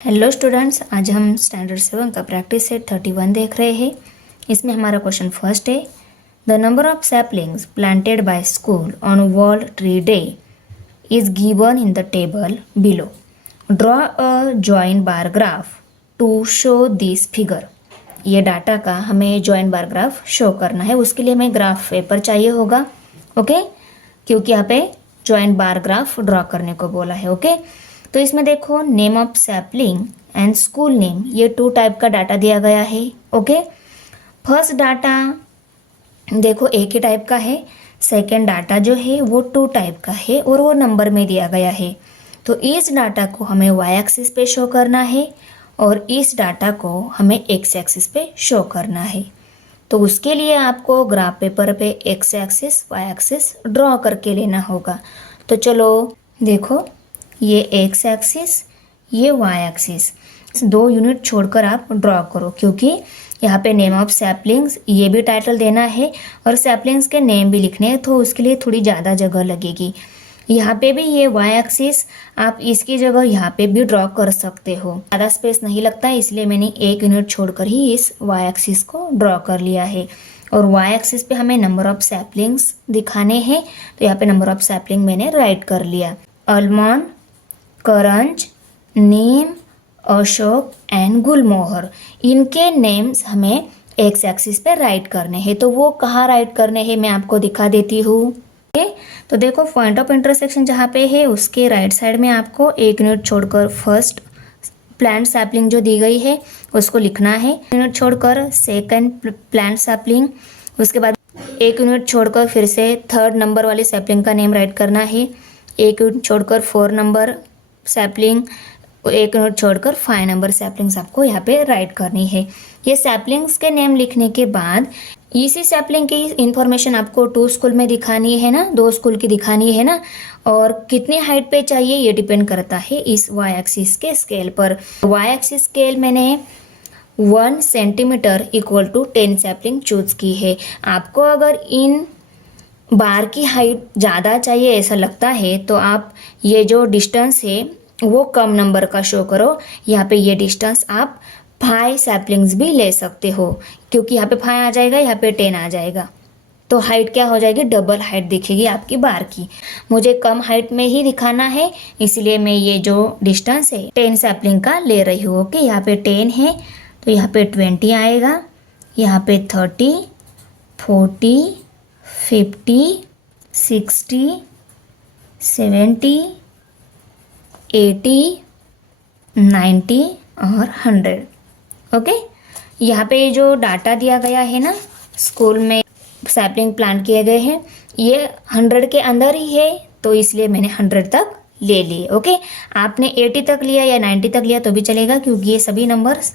Hello students, आज हम standard 7 का प्रैक्टिस सेट 31 देख रहे हैं। इसमें हमारा क्वेश्चन फर्स्ट है, the number of saplings planted by school on world tree day is given in the table below. Draw a joint bar graph to show this figure. ये data का हमें joint bar graph show करना है, उसके लिए हमें graph paper चाहिए होगा। ओके, क्योंकि यहाँ पे जॉइंट बार ग्राफ ड्रॉ करने को बोला है। ओके, तो इसमें देखो name of sapling and school name, ये 2 टाइप का डाटा दिया गया है। ओके, फर्स्ट डाटा देखो एक ही टाइप का है, सेकेंड डाटा जो है वो 2 टाइप का है और वो नंबर में दिया गया है। तो इस डाटा को हमें वाई एक्सिस पे शो करना है और इस डाटा को हमें एक्स एक्सिस पे शो करना है। तो उसके लिए आपको ग्राफ पेपर पे X axis Y axis draw करके लेना होगा। तो चलो देखो, ये एक्स एक्सिस, ये वाई एक्सिस, 2 यूनिट छोड़कर आप ड्रॉ करो, क्योंकि यहाँ पे नेम ऑफ सैपलिंग्स ये भी टाइटल देना है और सैपलिंग्स के नेम भी लिखने हैं, तो उसके लिए थोड़ी ज़्यादा जगह लगेगी। यहाँ पे भी ये वाई एक्सिस आप इसकी जगह यहाँ पे भी ड्रॉ कर सकते हो, ज़्यादा स्पेस नहीं लगता है, इसलिए मैंने 1 यूनिट छोड़कर ही इस वाई एक्सिस को ड्रॉ कर लिया है। और वाई एक्सिस पे हमें नंबर ऑफ सैपलिंग्स दिखाने हैं, तो यहाँ पे नंबर ऑफ सैपलिंग मैंने राइट कर लिया। अलमॉन्ड, करंज, नीम, अशोक एंड गुलमोहर, इनके नेम्स हमें एक्स एक्सिस पे राइट करने हैं। तो वो कहाँ राइट करने हैं मैं आपको दिखा देती हूँ। ओके, तो देखो पॉइंट ऑफ इंटरसेक्शन जहाँ पे है उसके राइट साइड में आपको 1 यूनिट छोड़कर फर्स्ट प्लांट सैपलिंग जो दी गई है उसको लिखना है, यूनिट छोड़कर सेकंड प्लांट सैपलिंग, उसके बाद 1 यूनिट छोड़कर फिर से 3rd नंबर वाली सैपलिंग का नेम राइट करना है, 1 यूनिट छोड़कर 4 नंबर सैपलिंग, 1 यूनिट छोड़कर 5 नंबर सैपलिंग्स आपको यहाँ पे राइट करनी है। ये सैपलिंग्स के नेम लिखने के बाद इसी सैपलिंग की इंफॉर्मेशन आपको 2 स्कूल में दिखानी है ना, 2 स्कूल की दिखानी है ना, और कितनी हाइट पे चाहिए ये डिपेंड करता है इस वाई एक्सिस के स्केल पर। वाई एक्सिस स्केल मैंने 1 centimetre equal to 10 sapling choose की है। आपको अगर इन बार की हाइट ज़्यादा चाहिए ऐसा लगता है तो आप ये जो डिस्टेंस है वो कम नंबर का शो करो। यहाँ पे ये डिस्टेंस आप 5 सैपलिंग्स भी ले सकते हो, क्योंकि यहाँ पे 5 आ जाएगा, यहाँ पे 10 आ जाएगा, तो हाइट क्या हो जाएगी, डबल हाइट दिखेगी आपकी बार की। मुझे कम हाइट में ही दिखाना है, इसलिए मैं ये जो डिस्टेंस है 10 सैपलिंग का ले रही हूँ। ओके, यहाँ पे 10 है तो यहाँ पे 20 आएगा, यहाँ पे 30, 40, 50, 60, 70, 80, 90 और 100। ओके, यहाँ पे जो डाटा दिया गया है ना, स्कूल में सैपलिंग प्लांट किए गए हैं, ये 100 के अंदर ही है, तो इसलिए मैंने 100 तक ले लिए। ओके, आपने 80 तक लिया या 90 तक लिया तो भी चलेगा, क्योंकि ये सभी नंबर्स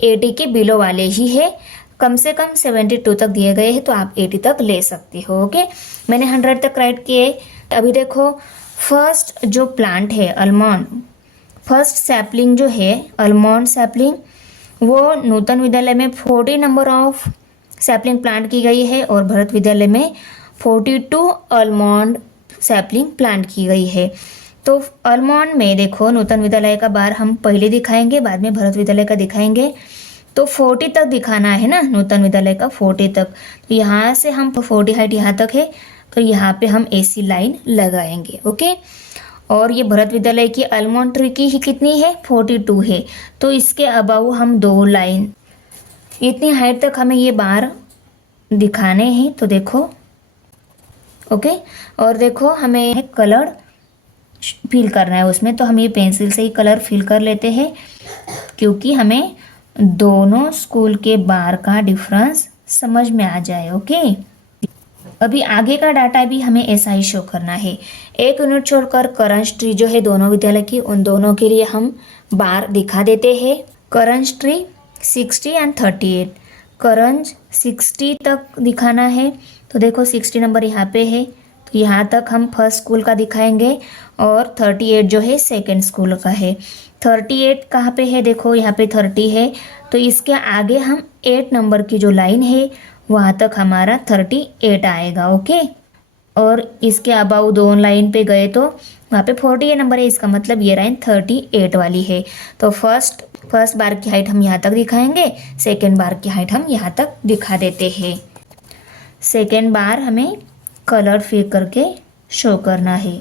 80 के बिलो वाले ही है। कम से कम 72 तक दिए गए हैं तो आप 80 तक ले सकती हो। ओके, मैंने 100 तक राइट किए। अभी देखो फर्स्ट जो प्लांट है अलमॉन्ड, फर्स्ट सैपलिंग जो है अलमॉन्ड सैपलिंग, वो नूतन विद्यालय में 40 नंबर ऑफ सैपलिंग प्लांट की गई है और भरत विद्यालय में 42 अलमॉन्ड सैपलिंग प्लांट की गई है। तो अलमॉन्ड में देखो नूतन विद्यालय का बार हम पहले दिखाएंगे, बाद में भरत विद्यालय का दिखाएंगे, तो 40 तक दिखाना है ना, नूतन विद्यालय का 40 तक। तो यहाँ से हम 40 हाइट यहाँ तक है, तो यहाँ पे हम ऐसी लाइन लगाएंगे। ओके, और ये भरत विद्यालय की अलमॉन्ड ट्री की ही कितनी है, 42 है, तो इसके अबाउ हम 2 लाइन, इतनी हाइट तक हमें ये बार दिखाने हैं। तो देखो ओके, और देखो हमें कलर फिल करना है उसमें, तो हम ये पेंसिल से ही कलर फिल कर लेते हैं, क्योंकि हमें दोनों स्कूल के बार का डिफरेंस समझ में आ जाए। ओके, अभी आगे का डाटा भी हमें ऐसा ही शो करना है। 1 यूनिट छोड़कर करंज ट्री जो है दोनों विद्यालय की, उन दोनों के लिए हम बार दिखा देते हैं। करंज ट्री 60 एंड 38, करंज 60 तक दिखाना है, तो देखो 60 नंबर यहाँ पे है, तो यहाँ तक हम फर्स्ट स्कूल का दिखाएंगे, और 38 जो है सेकेंड स्कूल का है। 38 कहाँ पे है, देखो यहाँ पे 30 है, तो इसके आगे हम 8 नंबर की जो लाइन है वहाँ तक हमारा 38 आएगा। ओके, और इसके अबाउ 2 लाइन पे गए तो वहाँ पे 48 नंबर है, इसका मतलब ये लाइन 38 वाली है। तो फर्स्ट बार की हाइट हम यहाँ तक दिखाएंगे, सेकेंड बार की हाइट हम यहाँ तक दिखा देते हैं। सेकेंड बार हमें कलर फिल करके शो करना है।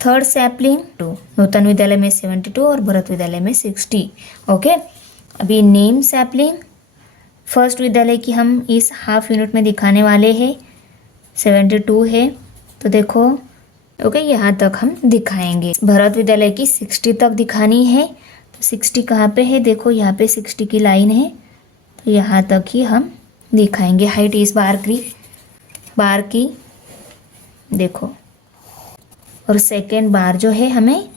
थर्ड सैपलिंग 2, नूतन विद्यालय में 72 और भरत विद्यालय में 60। ओके, अभी नेम सैपलिंग फर्स्ट विद्यालय की हम इस हाफ यूनिट में दिखाने वाले हैं। 72 है तो देखो ओके यहाँ तक हम दिखाएंगे। भरत विद्यालय की 60 तक दिखानी है, तो 60 कहाँ पे है, देखो यहाँ पे 60 की लाइन है, तो यहाँ तक ही हम दिखाएंगे हाइट इस बार की देखो। और सेकेंड बार जो है हमें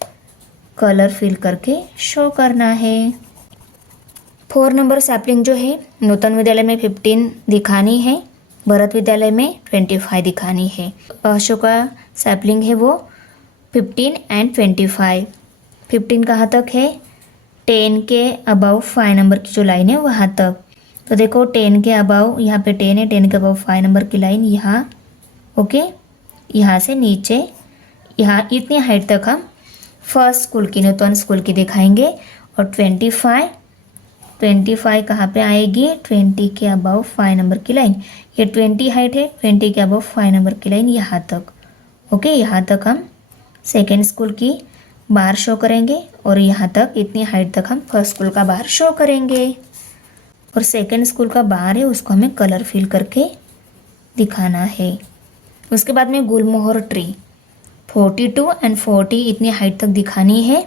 कलर फिल करके शो करना है। 4 नंबर सैपलिंग जो है नूतन विद्यालय में 15 दिखानी है, भरत विद्यालय में 25 दिखानी है। अशोका सैपलिंग है वो 15 एंड 25। 15 कहाँ तक है, 10 के अबव 5 नंबर की जो लाइन है वहाँ तक। तो देखो 10 के अबव, यहाँ पे 10 है, 10 के अबव 5 नंबर की लाइन यहाँ। ओके, यहाँ से नीचे यहाँ इतनी हाइट तक हम फर्स्ट स्कूल की, नूतन स्कूल की दिखाएंगे। और 25 कहाँ पे आएगी, 20 के अबव 5 नंबर की लाइन। ये 20 हाइट है, 20 के अबव 5 नंबर की लाइन यहाँ तक। ओके, यहाँ तक हम सेकेंड स्कूल की बार शो करेंगे और यहाँ तक इतनी हाइट तक हम फर्स्ट स्कूल का बार शो करेंगे। और सेकेंड स्कूल का बार है उसको हमें कलर फिल करके दिखाना है। उसके बाद में गुलमोहर ट्री 42 एंड 40 इतनी हाइट तक दिखानी है।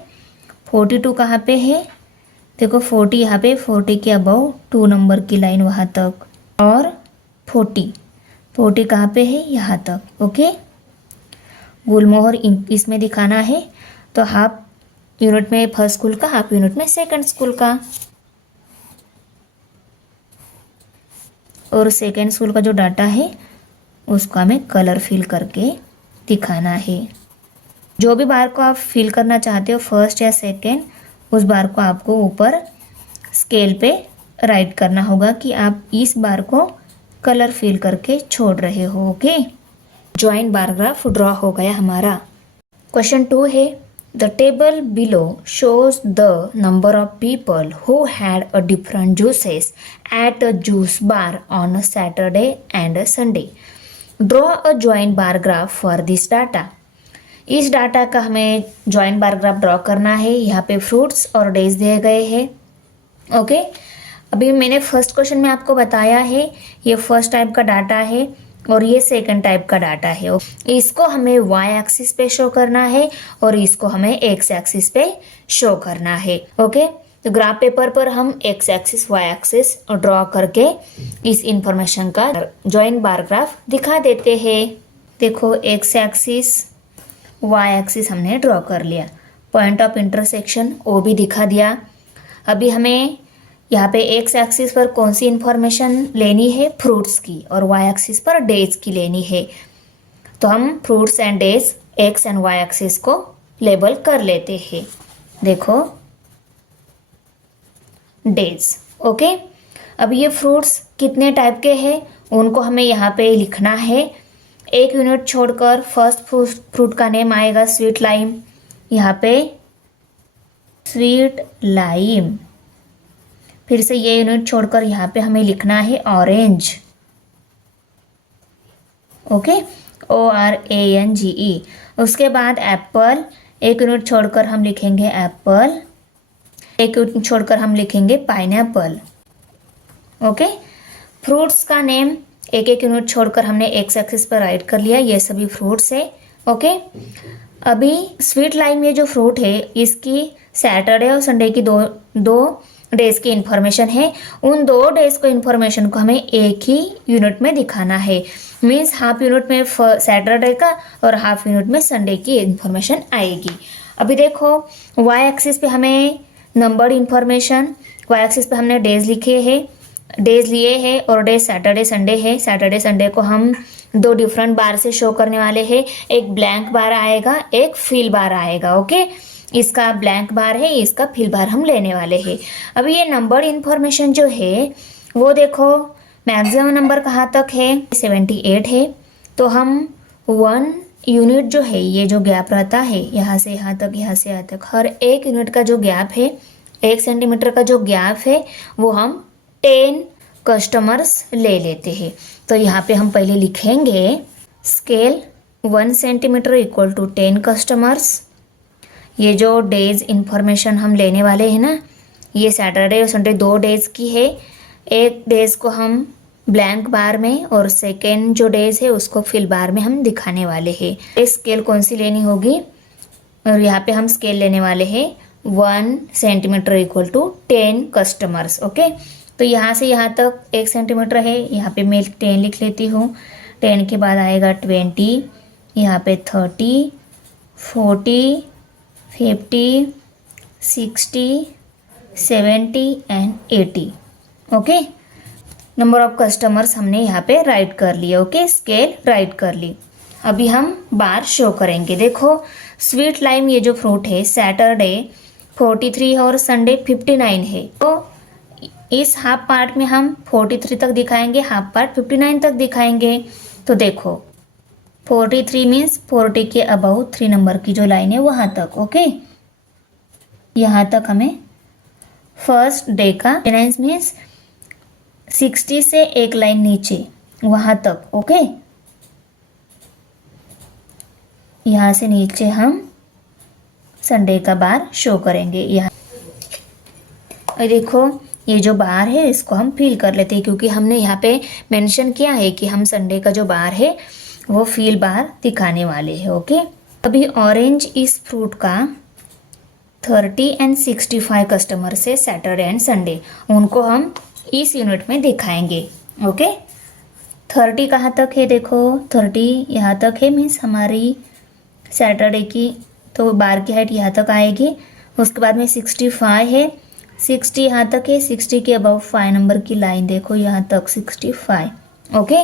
42 कहाँ पे है, देखो 40 यहाँ पे, 40 के अबव 2 नंबर की लाइन वहाँ तक। और 40 कहाँ पे है, यहाँ तक। ओके, गुलमोहर इसमें दिखाना है, तो हाफ यूनिट में फर्स्ट स्कूल का, हाफ यूनिट में सेकंड स्कूल का। और सेकंड स्कूल का जो डाटा है उसको हमें कलर फिल करके दिखाना है। जो भी बार को आप फिल करना चाहते हो फर्स्ट या सेकंड, उस बार को आपको ऊपर स्केल पे राइट करना होगा कि आप इस बार को कलर फिल करके छोड़ रहे हो। Okay, joint bar graph draw हो गया हमारा। क्वेश्चन 2 है, the table below shows the number of people who had a different juices at a juice bar on Saturday and Sunday. Draw a joint bar graph for this data. इस data का हमें joint bar graph draw करना है। यहाँ पे fruits और days दिए गए हैं। ओके, अभी मैंने फर्स्ट क्वेश्चन में आपको बताया है ये फर्स्ट टाइप का डाटा है और ये सेकंड टाइप का डाटा है। इसको हमें वाई एक्सिस पे शो करना है और इसको हमें एक्स एक्सिस पे शो करना है। ओके, तो ग्राफ पेपर पर हम X axis Y axis draw करके इस इंफॉर्मेशन का जॉइंट बार ग्राफ दिखा देते हैं। देखो एक्स एक्सिस वाई एक्सिस हमने ड्रॉ कर लिया, पॉइंट ऑफ इंटरसेक्शन वो भी दिखा दिया। अभी हमें यहाँ पे एक्स एक्सिस पर कौन सी इंफॉर्मेशन लेनी है, फ्रूट्स की, और वाई एक्सिस पर डेज की लेनी है। तो हम fruits and days X and Y axis को लेबल कर लेते हैं। देखो डेज। ओके, अब ये फ्रूट्स कितने टाइप के हैं उनको हमें यहाँ पे लिखना है। एक यूनिट छोड़कर फर्स्ट फ्रूट का नेम आएगा स्वीट लाइम, यहाँ पे स्वीट लाइम। फिर से ये यूनिट छोड़कर यहाँ पे हमें लिखना है ऑरेंज। Okay, ORANGE। उसके बाद एप्पल, एक यूनिट छोड़कर हम लिखेंगे एप्पल, एक यूनिट छोड़कर हम लिखेंगे पाइनएप्पल। ओके, फ्रूट्स का नेम एक एक यूनिट छोड़कर हमने एक्स एक्सिस पर राइट कर लिया, ये सभी फ्रूट्स है। ओके, अभी स्वीट लाइम ये जो फ्रूट है इसकी सैटरडे और संडे की दो डेज की इंफॉर्मेशन है। उन 2 डेज को इंफॉर्मेशन को हमें एक ही यूनिट में दिखाना है। मीन्स हाफ यूनिट में सैटरडे का और हाफ यूनिट में संडे की इंफॉर्मेशन आएगी। अभी देखो वाई एक्सिस पे हमें नंबर्ड इंफॉर्मेशन, वाई एक्सिस पे हमने डेज लिखे हैं, डेज लिए हैं और डेज सैटरडे संडे है। सैटरडे संडे को हम 2 डिफरेंट बार से शो करने वाले हैं। एक ब्लैंक बार आएगा, एक फिल बार आएगा। ओके, इसका ब्लैंक बार है, इसका फिल बार हम लेने वाले हैं। अभी ये नंबर इंफॉर्मेशन जो है वो देखो मैक्सिमम नंबर कहाँ तक है, 78 है। तो हम 1 यूनिट जो है, ये जो गैप रहता है यहाँ से यहाँ तक, यहाँ से यहाँ तक, हर एक यूनिट का जो गैप है, 1 सेंटीमीटर का जो गैप है वो हम 10 कस्टमर्स ले लेते हैं। तो यहाँ पे हम पहले लिखेंगे scale 1 centimetre equal to 10 customers. ये जो डेज इंफॉर्मेशन हम लेने वाले हैं ना, ये सैटरडे और संडे 2 डेज की है। एक डेज को हम ब्लैंक बार में और सेकेंड जो डेज है उसको फिल बार में हम दिखाने वाले हैं। ये स्केल कौन सी लेनी होगी, और यहाँ पे हम स्केल लेने वाले हैं 1 centimetre equal to 10 customers. Okay, तो यहाँ से यहाँ तक 1 सेंटीमीटर है, यहाँ पे मैं 10 लिख लेती हूँ। 10 के बाद आएगा 20, यहाँ पे 30, 40, 50, 60, 70 and 80। Okay, number of customers हमने यहाँ पे राइट कर लिए। ओके, स्केल राइट कर ली। अभी हम बार शो करेंगे। देखो, स्वीट लाइम ये जो फ्रूट है, सैटरडे 43 है और संडे 59 है। तो इस हाफ पार्ट में हम 43 तक दिखाएंगे, हाफ पार्ट 59 तक दिखाएंगे। तो देखो 43 मीन्स 40 के अबाउ 3 नंबर की जो लाइन है वहाँ तक। ओके, यहाँ तक हमें फर्स्ट डे का 59 मीन्स 60 से एक लाइन नीचे वहाँ तक। ओके, यहाँ से नीचे हम संडे का बार शो करेंगे। यहाँ देखो, ये जो बार है इसको हम फिल कर लेते हैं, क्योंकि हमने यहाँ पे मेंशन किया है कि हम संडे का जो बार है वो फिल बार दिखाने वाले हैं। ओके, अभी ऑरेंज इस फ्रूट का 30 एंड 65 कस्टमर से सैटरडे एंड संडे, उनको हम इस यूनिट में दिखाएंगे। ओके, 30 कहाँ तक है, देखो 30 यहाँ तक है, मीन्स हमारी सैटरडे की तो बार की हाइट यहाँ तक आएगी। उसके बाद में 65 है, 60 यहाँ तक है, 60 के अबाउ 5 नंबर की लाइन देखो यहाँ तक 65। ओके,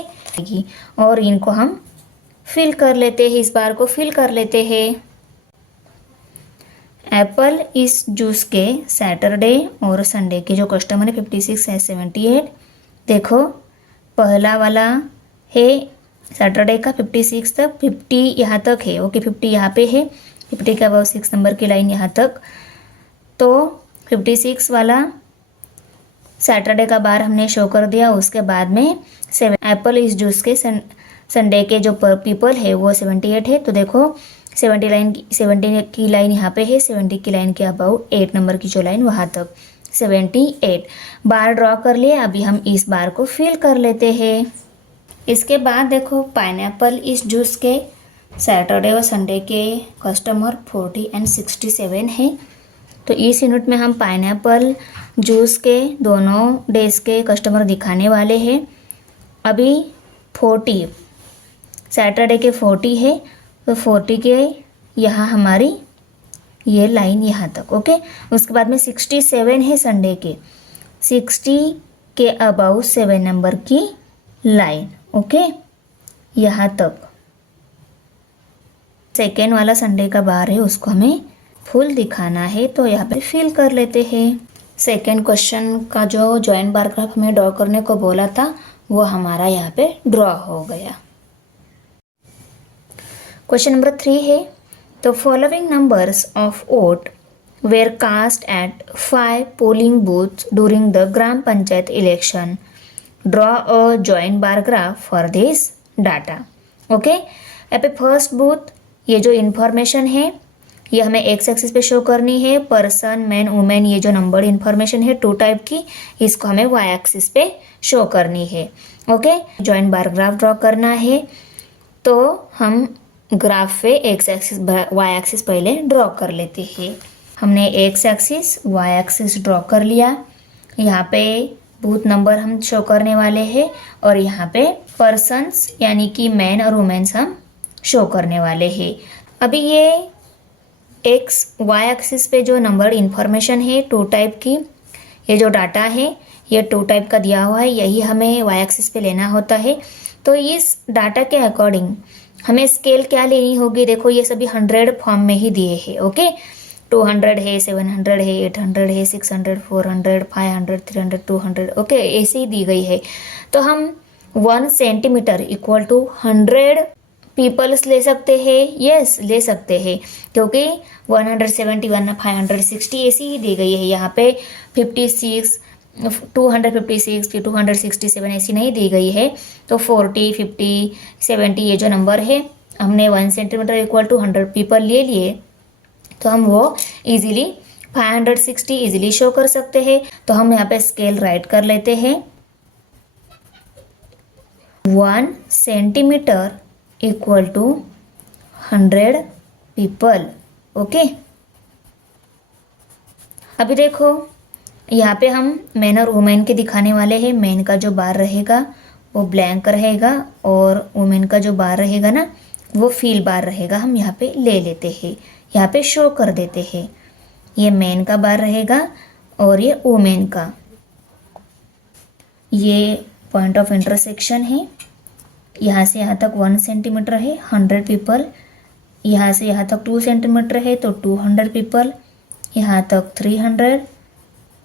और इनको हम फिल कर लेते हैं, इस बार को फिल कर लेते हैं। एप्पल इस जूस के सैटरडे और संडे के जो कस्टमर है 56 है 78। देखो, पहला वाला है सैटरडे का 56 तक, 50 यहाँ तक है। ओके, 50 यहाँ पे है, 50 के अबाउ 6 नंबर की लाइन यहाँ तक। तो 56 वाला सैटरडे का बार हमने शो कर दिया। उसके बाद में एप्पल इस जूस के संडे के जो पीपल है वो 78 है। तो देखो 70 की लाइन यहाँ पे है, 70 की लाइन के अबाउ 8 नंबर की जो लाइन वहाँ तक 78 बार ड्रॉ कर लिए। अभी हम इस बार को फिल कर लेते हैं। इसके बाद देखो, पाइनएप्पल इस जूस के सैटरडे और संडे के कस्टमर 40 एंड 67 है। तो इस यूनिट में हम पाइनएप्पल जूस के दोनों डेज के कस्टमर दिखाने वाले हैं। अभी 40 सैटरडे के 40 है, तो 40 के यहाँ हमारी ये लाइन यहाँ तक। ओके, उसके बाद में 67 है संडे के, 60 के अबाउ 7 नंबर की लाइन। ओके, यहाँ तक सेकेंड वाला संडे का बार है, उसको हमें फुल दिखाना है। तो यहाँ पे फिल कर लेते हैं। सेकेंड क्वेश्चन का जो जॉइंट बार ग्राफ हमें ड्रॉ करने को बोला था वो हमारा यहाँ पे ड्रॉ हो गया। क्वेश्चन नंबर 3 है, तो following numbers of vote were cast at 5 polling booths during the gram panchayat election, draw a joint bar graph for this data. Okay, यहाँ पे फर्स्ट बूथ ये जो इन्फॉर्मेशन है ये हमें एक्स एक्सिस पे शो करनी है। पर्सन, मैन, वुमेन ये जो नंबर इन्फॉर्मेशन है 2 टाइप की, इसको हमें वाई एक्सिस पे शो करनी है। Okay, joint bar graph draw करना है तो हम ग्राफ पे एक्स एक्सिस वाई एक्सिस पहले ड्रॉ कर लेते हैं। हमने X axis Y axis draw कर लिया। यहाँ पे बूथ नंबर हम शो करने वाले हैं और यहाँ पे पर्सन्स यानी कि मैन और वुमेन्स हम शो करने वाले हैं। अभी ये एक्स वाई एक्सिस पे जो नंबर इन्फॉर्मेशन है 2 टाइप की, ये जो डाटा है ये 2 टाइप का दिया हुआ है, यही हमें वाई एक्सिस पे लेना होता है। तो इस डाटा के अकॉर्डिंग हमें स्केल क्या लेनी होगी, देखो ये सभी 100 फॉर्म में ही दिए हैं। ओके, 200 है, 700 है, 800 है, 600, 400, 500, 300, 200। ओके, ऐसे ही दी गई है। तो हम 1 सेंटीमीटर इक्वल टू 100 पीपल्स ले सकते हैं, यस ले सकते हैं, क्योंकि 171 560 ऐसी ही दी गई है। यहाँ पे 56 256 फिर 267 ऐसी नहीं दी गई है। तो 40 50 70 ये जो नंबर है, हमने 1 सेंटीमीटर इक्वल टू 100 पीपल ले लिए, तो हम वो इजीली 560 इजीली शो कर सकते हैं। तो हम यहाँ पे स्केल राइट कर लेते हैं। 1 centimetre equal to 100 people. Okay, अभी देखो यहाँ पे हम मैन और वुमेन के दिखाने वाले हैं। मैन का जो बार रहेगा वो ब्लैंक रहेगा और वुमेन का जो बार रहेगा ना वो फील बार रहेगा। हम यहाँ पे ले लेते हैं, यहाँ पे शो कर देते हैं। ये मैन का बार रहेगा और ये वुमेन का। ये पॉइंट ऑफ इंटरसेक्शन है। यहाँ से यहाँ तक 1 सेंटीमीटर है, 100 पीपल। यहाँ से यहाँ तक 2 सेंटीमीटर है तो 200 पीपल। यहाँ तक 300,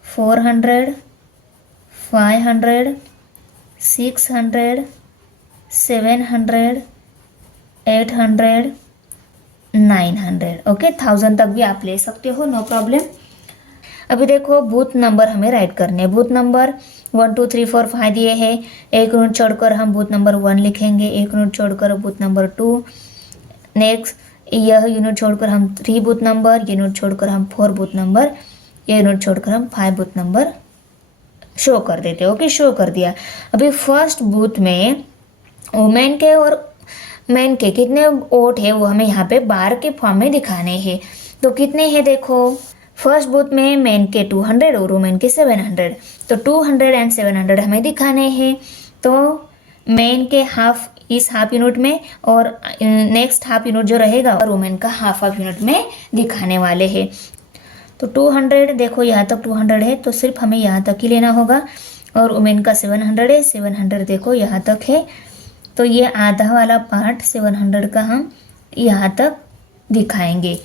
400, 500, 600, 700, 800, 900। ओके, 1000 तक भी आप ले सकते हो, नो प्रॉब्लम। अभी देखो बूथ नंबर हमें राइट करने हैं। बूथ नंबर 1 2 3 4 5 दिए हैं। एक यूनिट छोड़कर हम बूथ नंबर 1 लिखेंगे, एक यूनिट छोड़कर बूथ नंबर 2। नेक्स्ट यह यूनिट छोड़कर हम 3 बूथ नंबर, ये यूनिट छोड़कर हम 4 बूथ नंबर, ये यूनिट छोड़कर हम 5 बूथ नंबर शो कर देते हैं। ओके, शो कर दिया। अभी फर्स्ट बूथ में वुमेन के और मैन के कितने वोट है वो हमें यहाँ पे बार के फॉर्म में दिखाने हैं। तो कितने हैं देखो, फर्स्ट बूथ में मैन के 200 और वुमेन के 700। तो 200 एंड 700 हमें दिखाने हैं। तो मैन के हाफ इस हाफ यूनिट में और नेक्स्ट हाफ यूनिट जो रहेगा और वुमेन का हाफ यूनिट में दिखाने वाले हैं। तो 200 देखो यहाँ तक 200 है तो सिर्फ हमें यहाँ तक ही लेना होगा। और वुमेन का 700 है, 700 देखो यहाँ तक है। तो ये आधा वाला पार्ट 700 का हम यहाँ तक दिखाएंगे।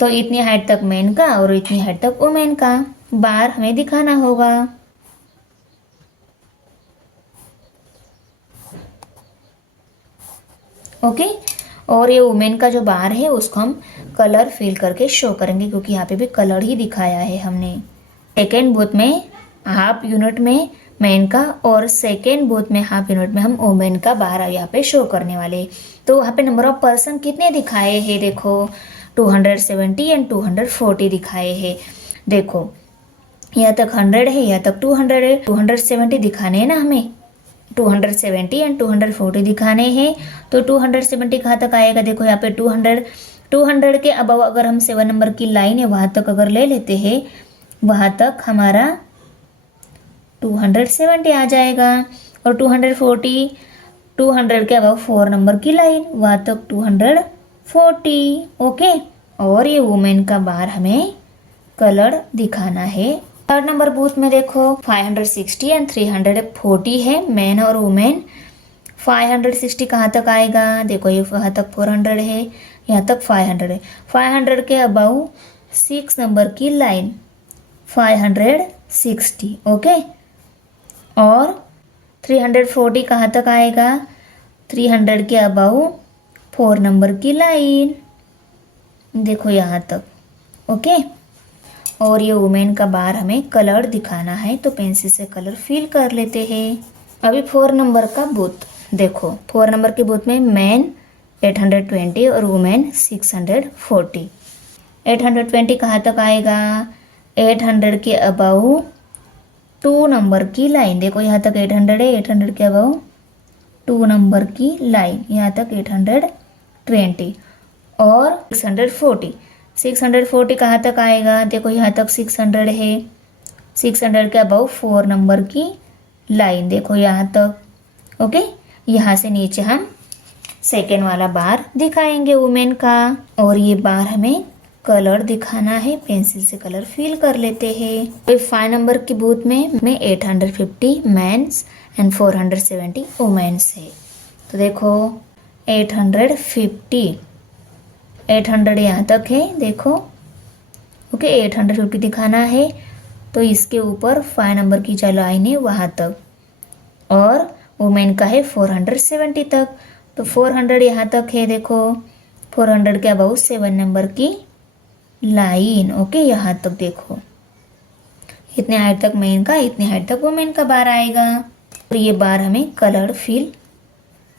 तो इतनी हाइट तक मैन का और इतनी हाइट तक वुमेन का बार हमें दिखाना होगा। ओके, और ये वुमेन का जो बार है उसको हम कलर फिल करके शो करेंगे, क्योंकि यहाँ पे भी कलर ही दिखाया है हमने। सेकेंड बूथ में हाफ यूनिट में मैन का और सेकेंड बूथ में हाफ यूनिट में हम वुमेन का बार यहाँ पे शो करने वाले। तो वहाँ पे नंबर ऑफ पर्सन कितने दिखाए हैं देखो, 270 एंड 240 दिखाए हैं। देखो यहाँ तक 100 है, यहाँ तक 200 है, 270 दिखाने हैं ना हमें, 270 एंड 240 दिखाने हैं। तो 270 कहाँ तक आएगा देखो, यहाँ पे 200 के अबव अगर हम 7 नंबर की लाइन है वहाँ तक अगर ले लेते हैं, वहाँ तक हमारा 270 आ जाएगा। और 240 200 के अबव 4 नंबर की लाइन, वहाँ तक 240। ओके, और ये वुमेन का बार हमें कलर दिखाना है। थर्ड नंबर बूथ में देखो 560 एंड 340 है, मैन और वुमेन। 560 कहाँ तक आएगा देखो, ये वहाँ तक 400 है, यहाँ तक 500 है। 500 के अबाउ 6 नंबर की लाइन 560। ओके, और 340 कहाँ तक आएगा, 300 के अबाउ 4 नंबर की लाइन देखो यहाँ तक। ओके, और ये वुमेन का बार हमें कलर दिखाना है, तो पेंसिल से कलर फिल कर लेते हैं। अभी 4 नंबर का बूथ देखो, 4 नंबर के बूथ में मैन 820 और वुमेन 640। 820 कहाँ तक आएगा, 800 के अबाउ 2 नंबर की लाइन देखो, यहाँ तक 800 है, 800 के अबाउ 2 नंबर की लाइन, यहाँ तक 820। और 640 कहाँ तक आएगा देखो, यहाँ तक 600 है, 600 के अबाउ 4 नंबर की लाइन देखो यहाँ तक। ओके, यहाँ से नीचे हम सेकेंड वाला बार दिखाएंगे वुमेन का, और ये बार हमें कलर दिखाना है, पेंसिल से कलर फिल कर लेते हैं। तो 5 नंबर की बूथ में 850 मेंस एंड 470 वुमेन्स है। तो देखो 800 यहाँ तक है देखो। ओके, 850 दिखाना है, तो इसके ऊपर 5 नंबर की जो लाइन है वहाँ तक, और वुमेन का है 470 तक। तो 400 यहाँ तक है, देखो 400 के अबाउट 7 नंबर की लाइन। ओके, यहाँ तक देखो, इतने हाइट तक मेन का, इतने हाइट तक वुमेन का बार आएगा। और ये बार हमें कलर्ड फील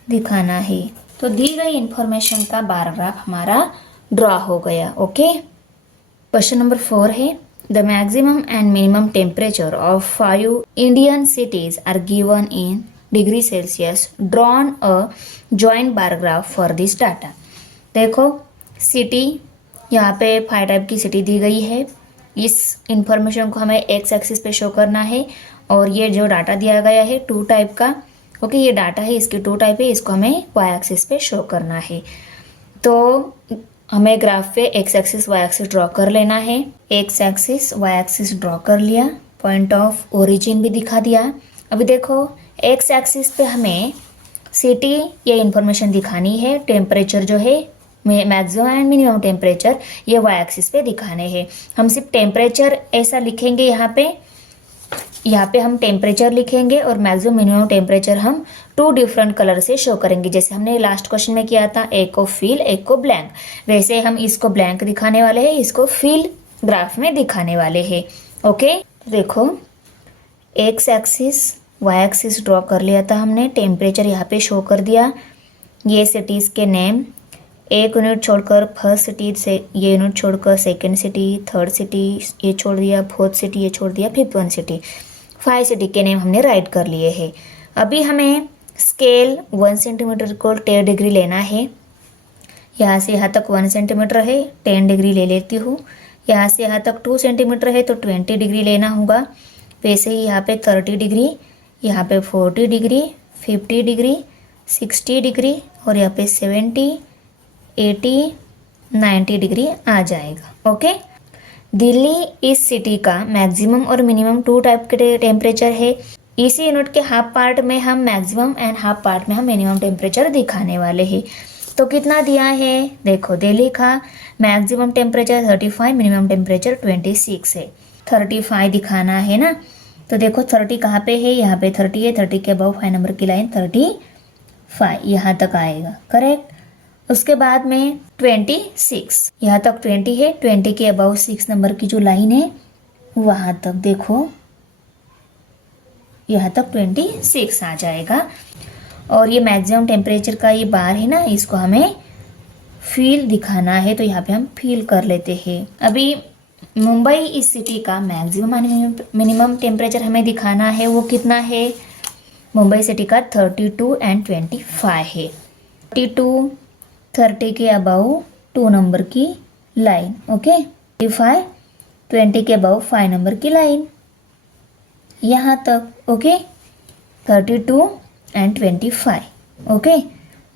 दिखाना है। तो दी गई इंफॉर्मेशन का बार ग्राफ हमारा ड्रॉ हो गया। ओके, क्वेश्चन नंबर 4 है the maximum and minimum temperature of 5 Indian cities are given in degree Celsius, drawn a joint bar graph for this data. देखो सिटी, यहाँ पे 5 टाइप की सिटी दी गई है। इस इंफॉर्मेशन को हमें एक्स एक्सिस पे शो करना है। और ये जो डाटा दिया गया है 2 टाइप का, ओके ये डाटा है, इसकी 2 टाइप है, इसको हमें वाई एक्सिस पे शो करना है। तो हमें ग्राफ पे X axis Y axis draw कर लेना है। X axis Y axis draw कर लिया, पॉइंट ऑफ ओरिजिन भी दिखा दिया। अभी देखो एक्स एक्सिस पे हमें सिटी ये इंफॉर्मेशन दिखानी है, टेम्परेचर जो है मैक्सिमम एंड मिनिमम टेम्परेचर ये वाई एक्सिस पे दिखाने हैं। हम सिर्फ टेम्परेचर ऐसा लिखेंगे, यहाँ पे हम टेम्परेचर लिखेंगे और मैक्सिमम मिनिमम टेम्परेचर हम 2 डिफरेंट कलर से शो करेंगे, जैसे हमने लास्ट क्वेश्चन में किया था, एक को फिल एक को ब्लैंक। वैसे हम इसको ब्लैंक दिखाने वाले हैं, इसको फिल ग्राफ में दिखाने वाले हैं। ओके, देखो X axis Y axis draw कर लिया था हमने, टेम्परेचर यहाँ पे शो कर दिया। ये सिटीज़ के नेम, एक यूनिट छोड़कर फर्स्ट सिटी से, ये यूनिट छोड़कर सेकंड सिटी, थर्ड सिटी ये छोड़ दिया, फोर्थ सिटी ये छोड़ दिया, 5th सिटी, 5 सिटी के नेम हमने राइट कर लिए हैं। अभी हमें स्केल 1 सेंटीमीटर को 10 डिग्री लेना है। यहाँ से यहाँ तक 1 सेंटीमीटर है, 10 डिग्री ले लेती हूँ। यहाँ से यहाँ तक 2 सेंटीमीटर है तो 20 डिग्री लेना होगा। वैसे ही यहाँ पे 30 डिग्री, यहाँ पे 40 डिग्री, 50 डिग्री, 60 डिग्री और यहाँ पे 70, 80, 90 डिग्री आ जाएगा। ओके, दिल्ली इस सिटी का मैक्सिमम और मिनिमम 2 टाइप के टेम्परेचर है। इसी यूनिट के हाफ पार्ट में हम मैक्सिमम एंड हाफ पार्ट में हम मिनिमम टेम्परेचर दिखाने वाले हैं। तो कितना दिया है, देखो दिल्ली का मैक्सिमम टेम्परेचर 35, मिनिमम टेम्परेचर 26 है। 35 दिखाना है ना, तो देखो 30 कहाँ पे है, यहाँ पे 30 है, 30 के अबव 5 नंबर की लाइन 35 यहाँ तक आएगा, करेक्ट। उसके बाद में 26, यहाँ तक 20 है, 20 के अबव 6 नंबर की जो लाइन है वहाँ तक देखो, यहाँ तक 26 आ जाएगा। और ये मैक्सिमम टेम्परेचर का ये बार है ना, इसको हमें फील दिखाना है, तो यहाँ पे हम फील कर लेते हैं। अभी मुंबई इस सिटी का मैक्सिमम एंड मिनिमम टेम्परेचर हमें दिखाना है, वो कितना है, मुंबई सिटी का 32 एंड 25 है। 32, 30 के अबव 2 नंबर की लाइन, ओके, 25, 20 के अबव 5 नंबर की लाइन यहाँ तक, ओके, 32 एंड 25, ओके।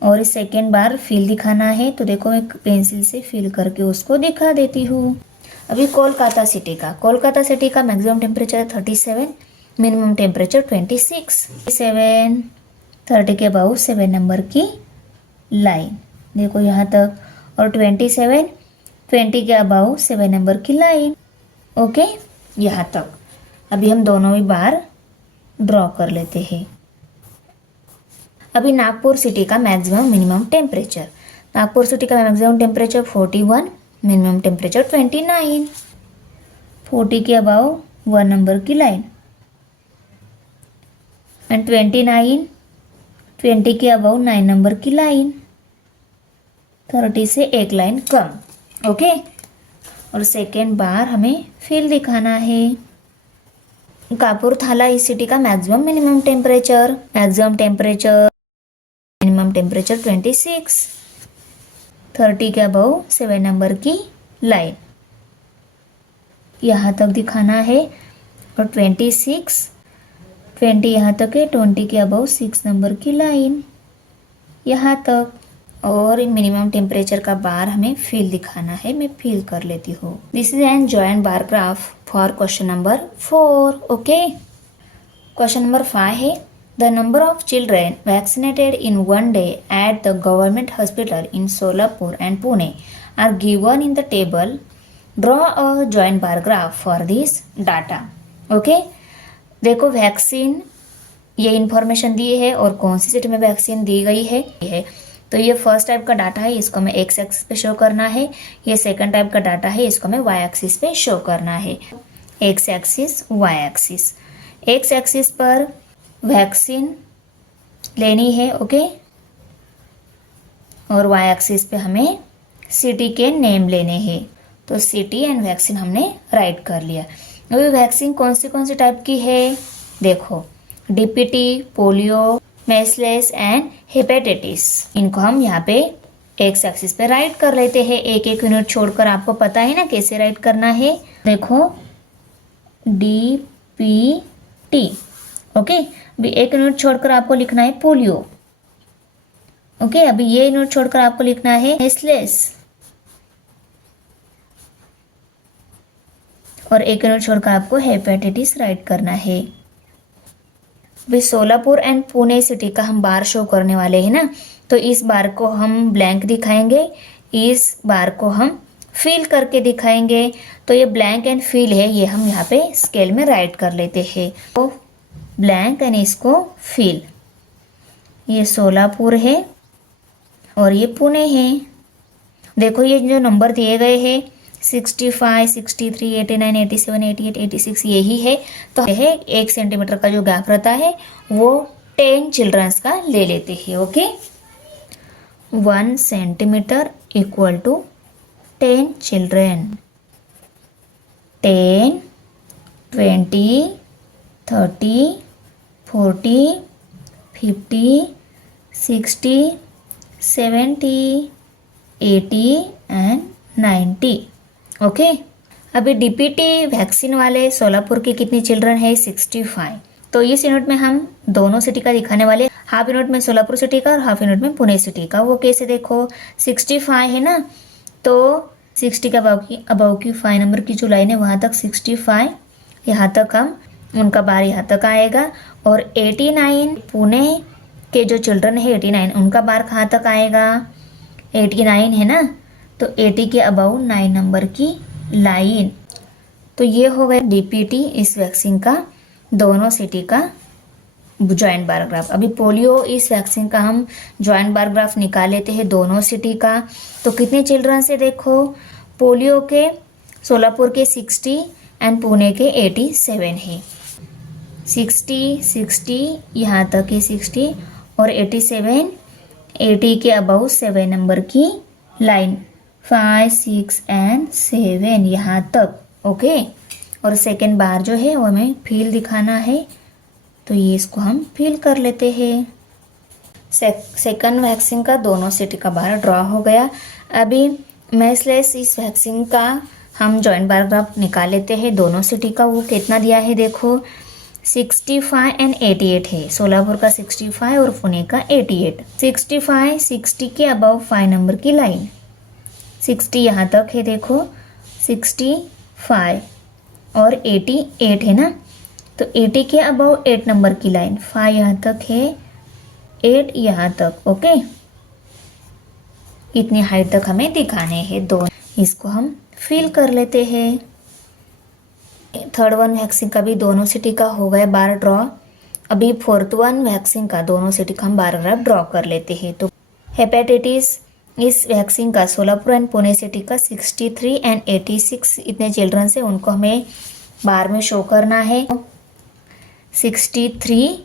और इस सेकेंड बार फील दिखाना है, तो देखो मैं पेंसिल से फील करके उसको दिखा देती हूँ। अभी कोलकाता सिटी का मैक्सिमम टेम्परेचर 37, मिनिमम टेम्परेचर 26, 7, 30 के अबाउ 7 नंबर की लाइन देखो यहाँ तक, और 27, 20 के अबाउ 7 नंबर की लाइन, ओके यहाँ तक। अभी हम दोनों ही बार ड्रॉ कर लेते हैं। अभी नागपुर सिटी का maximum minimum temperature, Nagpur city का मैक्सिमम टेम्परेचर 41, मिनिमम टेम्परेचर 29, 40 के अबाउ 1 नंबर की लाइन, एंड 29, 20 के अबाउ 9 नंबर की लाइन, 30 से एक लाइन कम, ओके। और सेकेंड बार हमें फील दिखाना है। कपूरथला इस सिटी का maximum minimum temperature, minimum temperature 26, 30 के अबाउ 7 नंबर की लाइन यहाँ तक दिखाना है, और 26, 20 यहाँ तक है, 20 के अबाउ 6 नंबर की लाइन यहाँ तक। और मिनिमम टेम्परेचर का बार हमें फील दिखाना है, मैं फील कर लेती हूँ। This is an joint bar graph for question number 4, okay. Question number 5 है the number of children vaccinated in one day at the government hospital in Solapur and Pune are given in the table, draw a joint bar graph for this data, okay. देखो vaccine ये information दी है और कौन सी city में vaccine दी गई है। तो ये फर्स्ट टाइप का डाटा है, इसको हमें एक्स एक्सिस पे शो करना है। ये सेकंड टाइप का डाटा है, इसको हमें वाई एक्सिस पे शो करना है। X axis, Y axis. X axis पर वैक्सीन लेनी है, ओके, और वाई एक्सिस पे हमें सिटी के नेम लेने हैं। तो सिटी एंड वैक्सीन हमने राइट कर लिया। अभी वैक्सीन कौन सी टाइप की है, देखो, डीपीटी, पोलियो, मेसलेस एंड हेपेटाइटिस। इनको हम यहाँ पे एक्स एक्सिस पे राइट कर लेते हैं, एक एक यूनिट छोड़कर। आपको पता है ना कैसे राइट करना है। देखो, डीपीटी, ओके। अभी एक यूनिट छोड़कर आपको लिखना है पोलियो, ओके। अभी ये यूनिट छोड़कर आपको लिखना है मेसलेस, और एक यूनिट छोड़कर आपको हेपेटाइटिस राइट करना है। अभी सोलापुर एंड पुणे सिटी का हम बार शो करने वाले हैं ना, तो इस बार को हम ब्लैंक दिखाएंगे, इस बार को हम फिल करके दिखाएंगे। तो ये ब्लैंक एंड फिल है, ये हम यहाँ पे स्केल में राइट कर लेते हैं। तो ब्लैंक एंड इसको फिल। ये सोलापुर है और ये पुणे है। देखो ये जो नंबर दिए गए हैं 65, 63, 89, 87, 88, 86 यही है। तो है 1 सेंटीमीटर का जो गैप रहता है वो 10 चिल्ड्रंस का ले लेते हैं, okay. 1 centimetre equal to 10 children. 10, 20, 30, 40, 50, 60, 70, 80 and 90, okay. अभी डीपीटी वैक्सीन वाले सोलापुर के कितने चिल्ड्रन है, 65। तो इस यूनिट में हम दोनों सिटी का दिखाने वाले, हाफ यूनिट में सोलापुर सिटी का और हाफ यूनिट में पुणे सिटी का। वो कैसे, देखो 65 है ना, तो 60 के अबव की 5 नंबर की जो लाइन है वहाँ तक 65, यहाँ तक हम उनका बार यहाँ तक आएगा। और 89 पुणे के जो चिल्ड्रन है 89, उनका बार कहाँ तक आएगा, 89 है ना, तो 80 के अबव 9 नंबर की लाइन। तो ये हो गया डीपीटी इस वैक्सीन का दोनों सिटी का जॉइंट बार ग्राफ। अभी पोलियो इस वैक्सीन का हम जॉइंट बार ग्राफ निकाल लेते हैं दोनों सिटी का। तो कितने चिल्ड्रन से, देखो, पोलियो के सोलापुर के 60 एंड पुणे के 87 है। 60 यहाँ तक है 60 और 87, 80 के अबव 7 नंबर की लाइन, 5, 6 एंड 7 यहाँ तक, ओके। और सेकेंड बार जो है वो हमें फिल दिखाना है, तो ये इसको हम फिल कर लेते हैं। सेकंड वैक्सीन का दोनों सिटी का बार ड्रॉ हो गया। अभी मेसलेस इस वैक्सीन का हम जॉइंट बार ग्राफ निकाल लेते हैं दोनों सिटी का। वो कितना दिया है, देखो 65 एंड 88 है। सोलापुर का 65 और पुणे का 88। 65, 60 के अबव 5 नंबर की लाइन, 60 यहाँ तक है, देखो 65 और 88 है ना, तो 80 के अबव 8 नंबर की लाइन, 5 यहाँ तक है, 8 यहाँ तक, ओके। इतनी हाइट तक हमें दिखाने हैं दो, इसको हम फिल कर लेते हैं। थर्ड वन वैक्सीन का भी दोनों सिटी का हो गया बार ड्रॉ। अभी फोर्थ वन वैक्सीन का दोनों सिटी का हम बार ग्राफ ड्रॉ कर लेते हैं। तो हेपेटाइटिस इस वैक्सीन का सोलापुर एंड पुणे सिटी का 63 एंड 86 इतने चिल्ड्रन से, उनको हमें बार में शो करना है। 63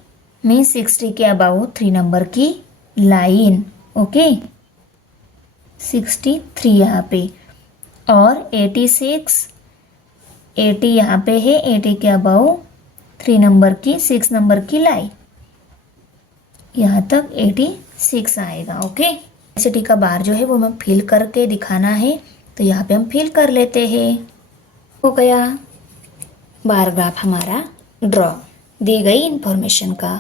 में 60 के अबाउ 3 नंबर की लाइन, ओके, 63 यहाँ पे, और 86, 80 यहाँ पे है, 80 के अबाउ 3 नंबर की 6 नंबर की लाइन, यहाँ तक 86 आएगा, ओके। सिटी का बार जो है वो हमें फिल करके दिखाना है, तो यहाँ पे हम फिल कर लेते हैं। हो गया बार ग्राफ हमारा ड्रॉ दी गई इंफॉर्मेशन का।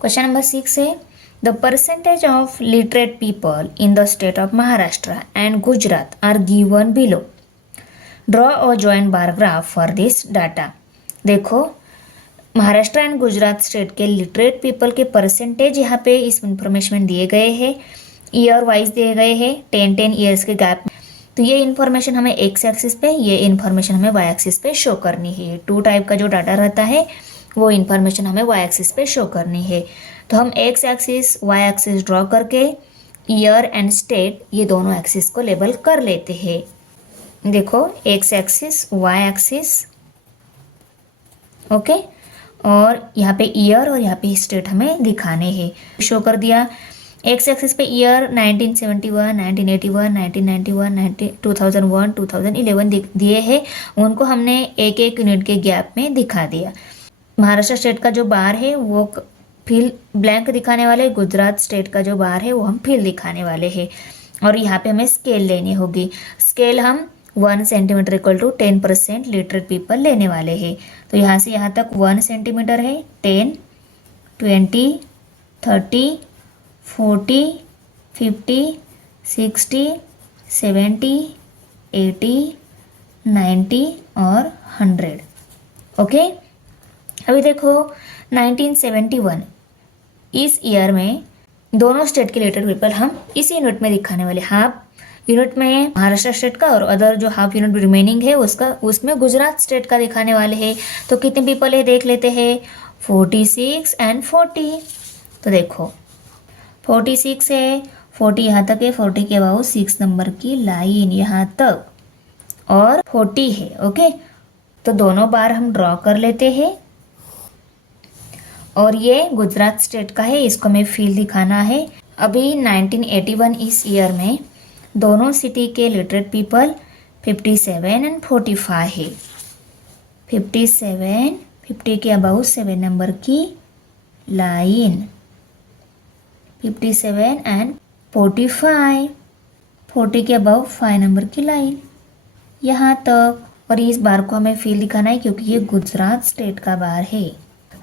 क्वेश्चन नंबर 6 है, the percentage of literate people in the state of Maharashtra and Gujarat are given below. Draw और joint bar graph for this data. देखो, महाराष्ट्र एंड गुजरात स्टेट के लिटरेट पीपल के percentage यहाँ पे इस इंफॉर्मेशन में दिए गए हैं, ईयर वाइज दिए गए हैं, 10 ईयर्स के गैप। तो ये इन्फॉर्मेशन हमें एक्स एक्सिस पे, ये इन्फॉर्मेशन हमें वाई एक्सिस पे शो करनी है। 2 टाइप का जो डाटा रहता है वो इन्फॉर्मेशन हमें वाई एक्सिस पे शो करनी है। तो हम X axis Y axis draw करके ईयर एंड स्टेट ये दोनों एक्सिस को लेबल कर लेते हैं। देखो X axis Y axis, okay, और यहाँ पे ईयर और यहाँ पे स्टेट हमें दिखाने हैं। शो कर दिया। एक्स एक्सिस पे ईयर 1971, 1981, 1991, 2001, 2011 दिए हैं। उनको हमने एक एक यूनिट के गैप में दिखा दिया। महाराष्ट्र स्टेट का जो बार है वो फिल ब्लैंक दिखाने वाले, गुजरात स्टेट का जो बार है वो हम फिल दिखाने वाले हैं। और यहाँ पे हमें स्केल लेनी होगी। स्केल हम 1 centimetre equal to 10% literate people लेने वाले हैं। तो यहाँ से यहाँ तक 1 सेंटीमीटर है। 10, 20, 30, 40, 50, 60, 70, 80, 90 और 100। ओके, अभी देखो 1971 इस ईयर में दोनों स्टेट के लिटरेट पीपल हम इसी यूनिट में दिखाने वाले। हाफ यूनिट में महाराष्ट्र स्टेट का और अदर जो हाफ यूनिट रिमेनिंग है उसमें गुजरात स्टेट का दिखाने वाले हैं। तो कितने पीपल है देख लेते हैं। 46 एंड 40। तो देखो 46 है, 40 यहाँ तक है, 40 के बाद 6 नंबर की लाइन यहाँ तक और 40 है। ओके, तो दोनों बार हम ड्रॉ कर लेते हैं। और ये गुजरात स्टेट का है, इसको हमें फील दिखाना है। अभी 1981 इस ईयर में दोनों सिटी के लिटरेट पीपल 57 एंड 45 है। 57, 50 के अबाउट 7 नंबर की लाइन, 57 एंड 45, 40 के अबाउट 5 नंबर की लाइन यहाँ तक। और इस बार को हमें फील दिखाना है क्योंकि ये गुजरात स्टेट का बार है।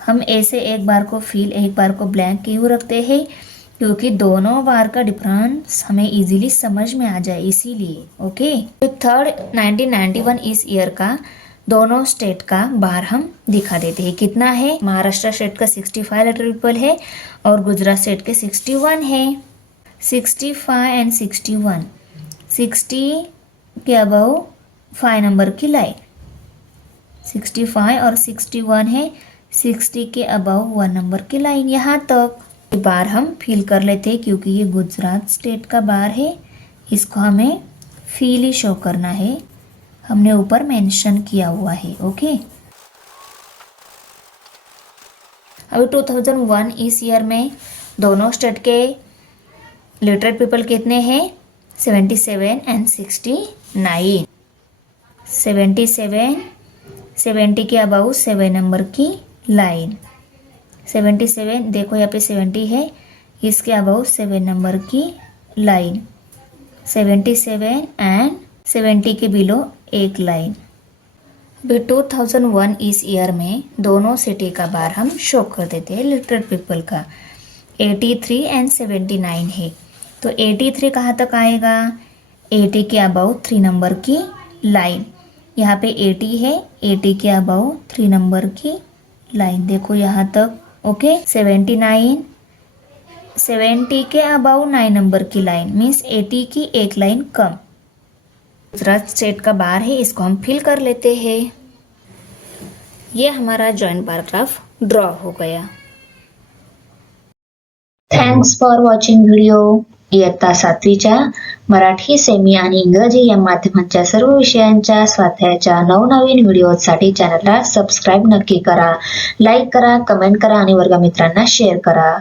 हम ऐसे एक बार को फील एक बार को ब्लैंक क्यों रखते हैं, क्योंकि दोनों बार का डिफरेंस हमें इजीली समझ में आ जाए, इसीलिए। ओके, तो थर्ड 1991 इस ईयर का दोनों स्टेट का बार हम दिखा देते हैं। कितना है, महाराष्ट्र स्टेट का 65 लिटरेट पीपल है और गुजरात स्टेट के 61 है। 65 एंड 61, 60 के अबव 5 नंबर की लाइन, 65 और 61 है, 60 के अबव 1 नंबर की लाइन यहाँ तक। बार हम फील कर लेते हैं क्योंकि ये गुजरात स्टेट का बार है, इसको हमें फील ही शो करना है, हमने ऊपर मेंशन किया हुआ है। ओके, अभी 2001 इस ईयर में दोनों स्टेट के लिटरेट पीपल कितने हैं, 77 एंड 69। 77, 70 के अबाउट 7 नंबर की लाइन, 77 देखो यहाँ पे 70 है, इसके अबाउट 7 नंबर की लाइन, 77 एंड 70 के बिलो एक लाइन। अभी 2001 इस ईयर में दोनों सिटी का बार हम शो कर देते हैं लिटरेट पीपल का। 83 एंड 79 है, तो 83 कहाँ तक आएगा, 80 के अबाउट 3 नंबर की लाइन, यहाँ पे 80 है, 80 के अबाउट 3 नंबर की लाइन देखो यहाँ तक। ओके, 79, 70 के अबाउट 9 नंबर की लाइन, मीन्स 80 की एक लाइन कम। गुजरात स्टेट का बार है, इसको हम फिल कर लेते हैं। ये हमारा जॉइंट पैराग्राफ ड्रॉ हो गया। Thanks for watching video. इयत्ता 7वीच्या मराठी, सेमी आणि इंग्रजी या माध्यमांच्या सर्व विषयांच्या स्वाध्यायाच्या नवनवीन व्हिडिओसाठी चॅनलला सबस्क्राईब नक्की करा, लाईक करा, कमेंट करा आणि वर्गमित्रांना शेअर करा।